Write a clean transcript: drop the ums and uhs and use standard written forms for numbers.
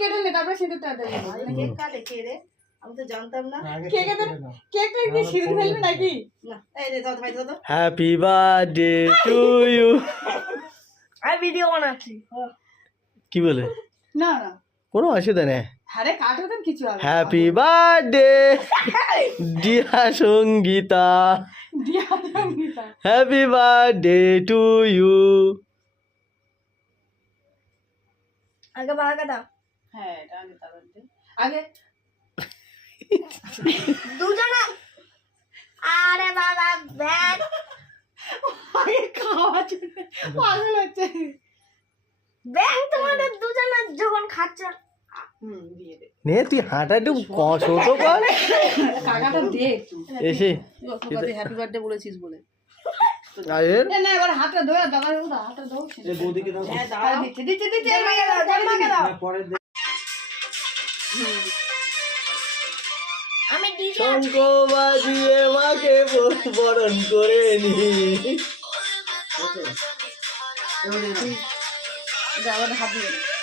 কেটে নে তারপরে সিঁদুরটা দেবে কেক কাটে কে রে আমি তো জানতাম না কেকটা কি সিঁদুর ফেলবে নাকি না এই রে দাও ভাই দাও হ্যাপি বার্থডে টু ইউ আমি ভিডিও বানাচ্ছি কি বলে না না কোনো অসুবিধা নেই আরে কাটো তো কিছু হবে happy birthday dear Sangeeta dear Sangeeta happy birthday to you আগে বাবা দাও হ্যাঁ এটা আগে তারপরে আগে দুজনে আরে বাবা ব্যাগ আগে খাওয়া জন্য পাগল হচ্ছে ব্যাগ তোমাদের দুজনে যখন খাচ্ছ দিয়ে দে নে তুই হাঁটা একটু ছোট কর কাকাটা দে একটু এসে হ্যাপি বার্থডে বলেছিস বলে আরে না এবার হাতটা ধোয়া দাদা হাতটা ধোও এই বৌদিকে দাও হ্যাঁ দাও দিচ্ছে জন্মাকে দাও জন্মাকে দাও পরে আমি দিদি শঙ্খ বাজিয়ে মাকে বরণ করে নি এটা আবার হাত দিয়ে